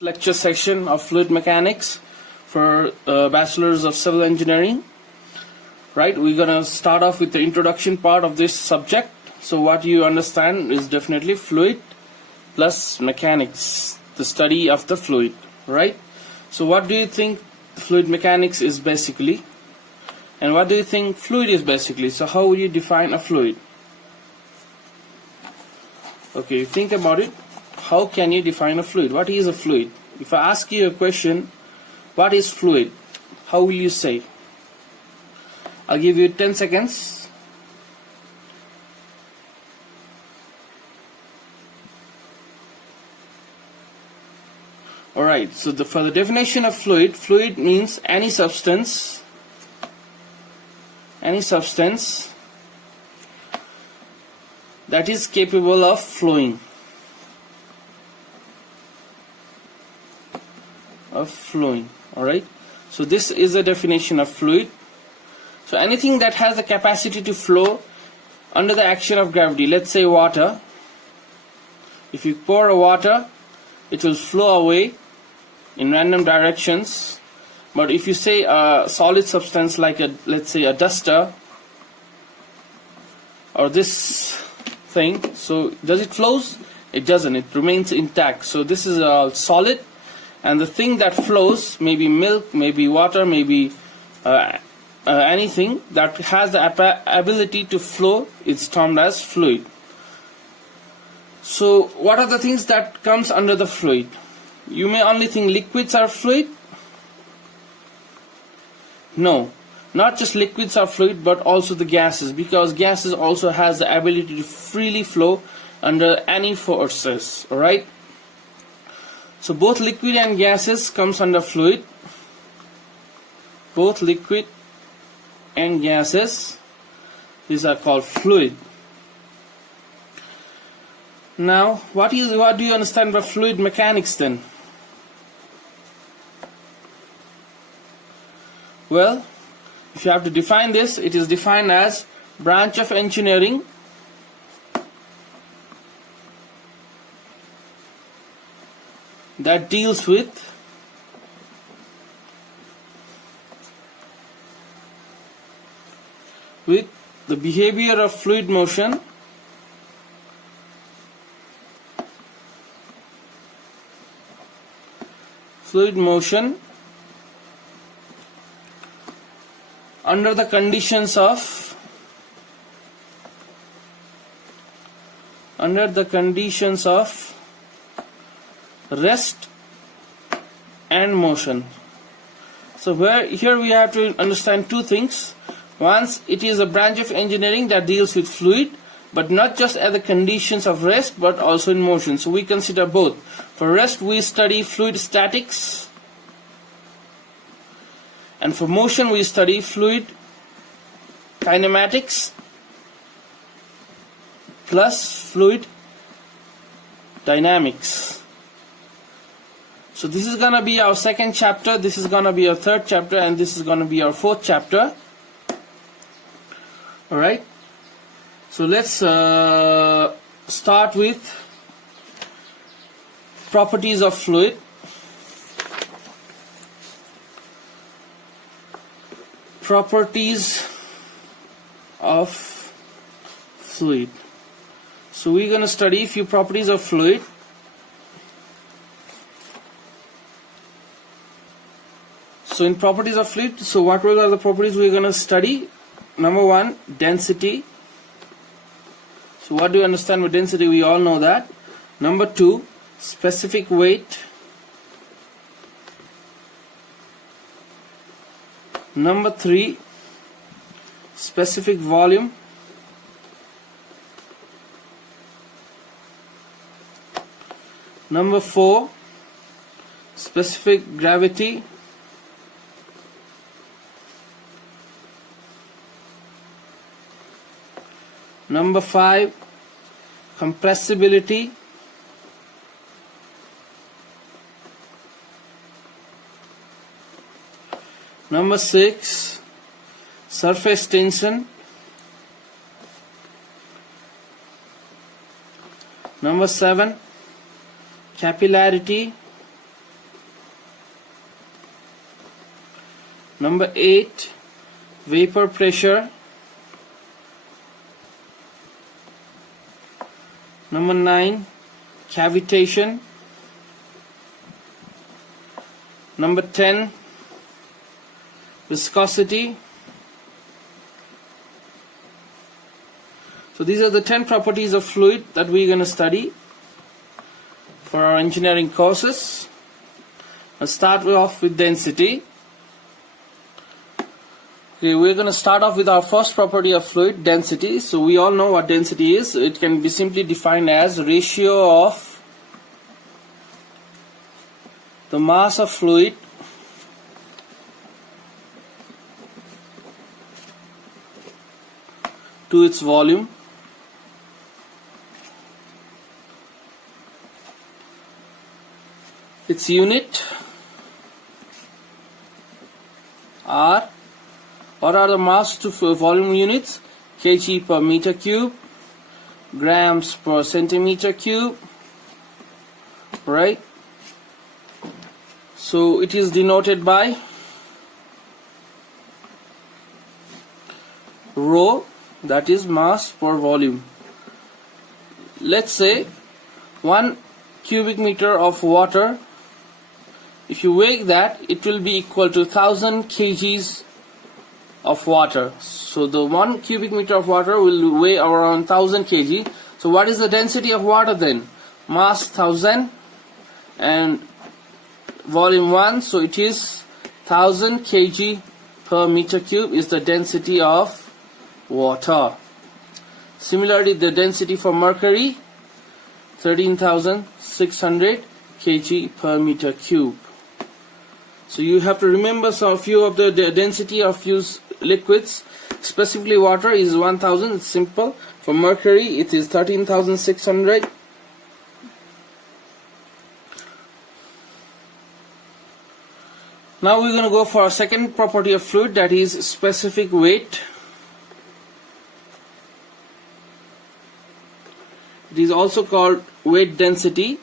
lecture section of fluid mechanics for bachelors of civil engineering. Right, we're gonna start off with the introduction part of this subject. So what you understand is definitely fluid plus mechanics, the study of the fluid. Right, so what do you think fluid mechanics is basically, and what do you think fluid is basically? So how would you define a fluid? Okay, think about it. How can you define a fluid? What is a fluid? If I ask you a question, what is fluid? How will you say? I'll give you 10 seconds. Alright, so for the definition of fluid, fluid means any substance that is capable of flowing. Alright, so this is the definition of fluid. So anything that has the capacity to flow under the action of gravity. Let's say water. If you pour water, it will flow away in random directions. But if you say a solid substance like let's say a duster or this thing, so does it flows? It doesn't. It remains intact. So this is a solid. And the thing that flows, maybe milk, maybe water, maybe anything that has the ability to flow, is termed as fluid. So what are the things that comes under the fluid? You may only think liquids are fluid. No, not just liquids are fluid, but also the gases, because gases also has the ability to freely flow under any forces. Alright. So both liquid and gases comes under fluid. Both liquid and gases, these are called fluid. Now, what do you understand by fluid mechanics then? Well, if you have to define this, it is defined as branch of engineering that deals with the behavior of fluid motion under the conditions of rest and motion. So here we have to understand two things. Once, it is a branch of engineering that deals with fluid, but not just at the conditions of rest, but also in motion. So we consider both. For rest, we study fluid statics, and for motion, we study fluid kinematics plus fluid dynamics. So this is going to be our second chapter, this is going to be our third chapter, and this is going to be our fourth chapter. Alright, so let's start with properties of fluid. Properties of fluid. So we're going to study a few properties of fluid. So in properties of fluid, so what are the properties we're going to study? Number one, density. So what do you understand by density? We all know that. Number two, specific weight. Number three, specific volume. Number four, specific gravity. Number five, compressibility. Number six, surface tension. Number 7, capillarity. Number 8, vapor pressure. Number 9, cavitation. Number 10, viscosity. So these are the 10 properties of fluid that we're going to study for our engineering courses. Let's start off with density. Okay, we're going to start off with our first property of fluid, density. So we all know what density is. It can be simply defined as ratio of the mass of fluid to its volume. Its unit are, what are the mass to volume units? Kg per meter cube, grams per centimeter cube, right? So it is denoted by rho, that is mass per volume. Let's say 1 cubic meter of water, if you weigh that, it will be equal to 1000 kgs of water. So the 1 cubic meter of water will weigh around 1000 kg. So what is the density of water then? Mass 1000 and volume 1, so it is 1000 kg per meter cube is the density of water. Similarly, the density for mercury, 13,600 kg per meter cube. So you have to remember some few of the density of few liquids. Specifically water is 1000, it's simple. For mercury it is 13,600. Now we're going to go for a second property of fluid, that is specific weight. It is also called weight density.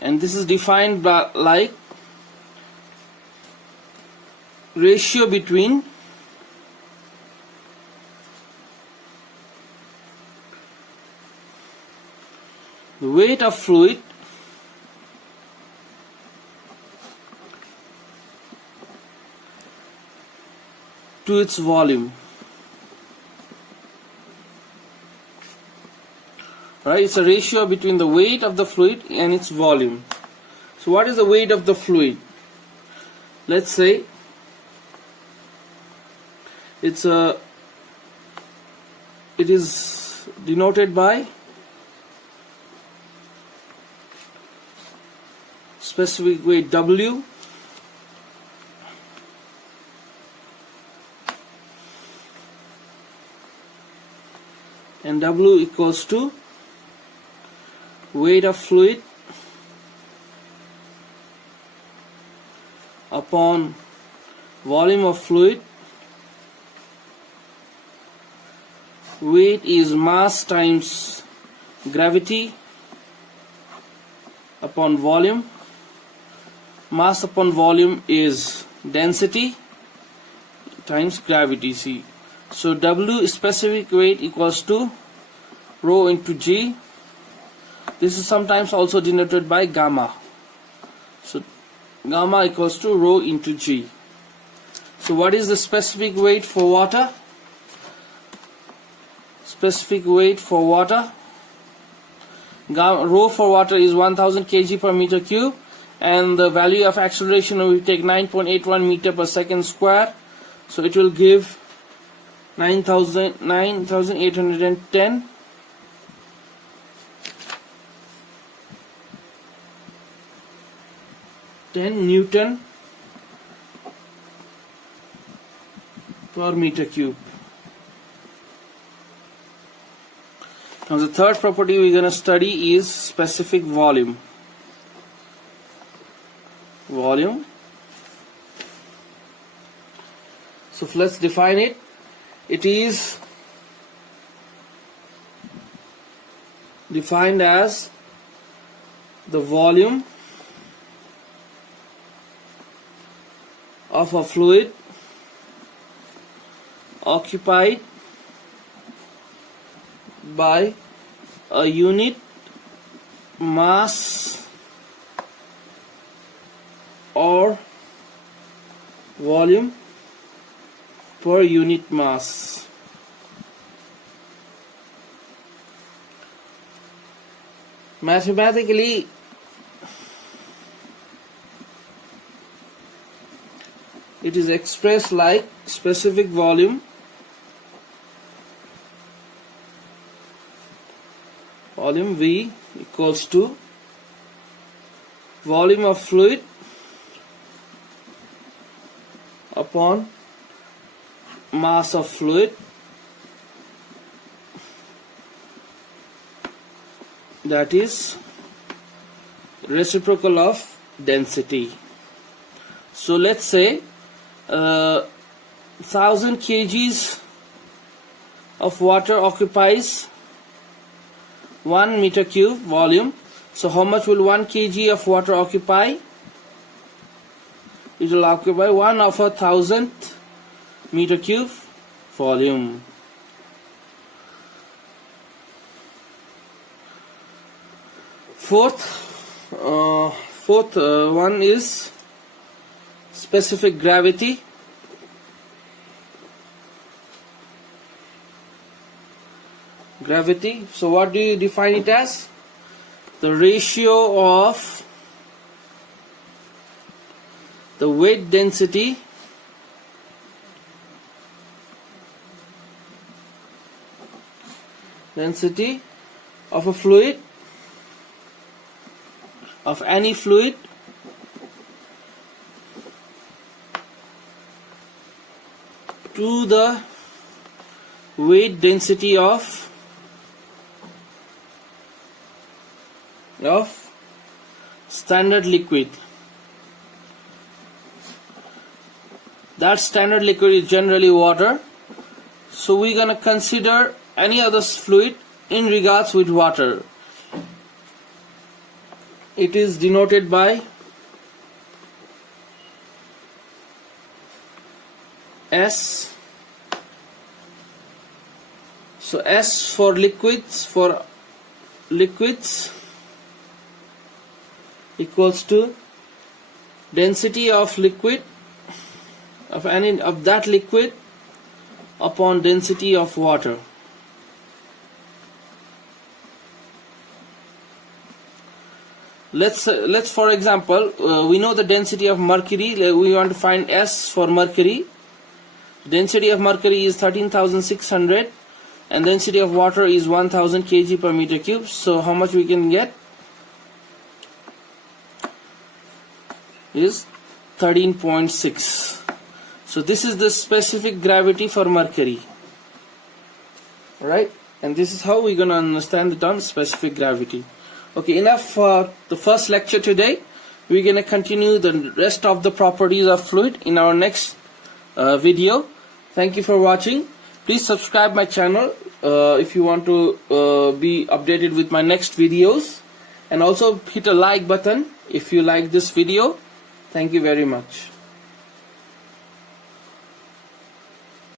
And this is defined by like ratio between the weight of fluid to its volume. Right, it's a ratio between the weight of the fluid and its volume. So what is the weight of the fluid? Let's say it is denoted by specific weight W, and W equals to weight of fluid upon volume of fluid. Weight is mass times gravity upon volume. Mass upon volume is density times gravity, C. So W specific weight equals to rho into G. This is sometimes also denoted by gamma. So gamma equals to rho into G. So what is the specific weight for water? Specific weight for water, rho for water is 1000 kg per meter cube, and the value of acceleration we take 9.81 meter per second square. So it will give 9,810 Newton per meter cube. Now the third property we're going to study is specific volume. Volume. So let's define it. It is defined as the volume of a fluid occupied by a unit mass or volume per unit mass. Mathematically, it is expressed like specific volume V equals to volume of fluid upon mass of fluid, that is reciprocal of density. So let's say 1000 kgs of water occupies 1 meter cube volume. So how much will 1 kg of water occupy? It will occupy 1 of 1000 meter cube volume. Fourth one is specific gravity. So what do you define it as? The ratio of the weight density of a fluid, of any fluid, to the weight density of standard liquid. That standard liquid is generally water. So we're gonna consider any other fluid in regards with water. It is denoted by S. So S for liquids, equals to density of liquid, of that liquid upon density of water. Let's for example, we know the density of mercury. We want to find S for mercury. Density of mercury is 13,600 and density of water is 1000 kg per meter cube. So how much we can get is 13.6. So this is the specific gravity for mercury, right? And this is how we're going to understand the term specific gravity. Okay, enough for the first lecture today. We're going to continue the rest of the properties of fluid in our next video. Thank you for watching. Please subscribe my channel if you want to be updated with my next videos, and also hit a like button if you like this video. Thank you very much.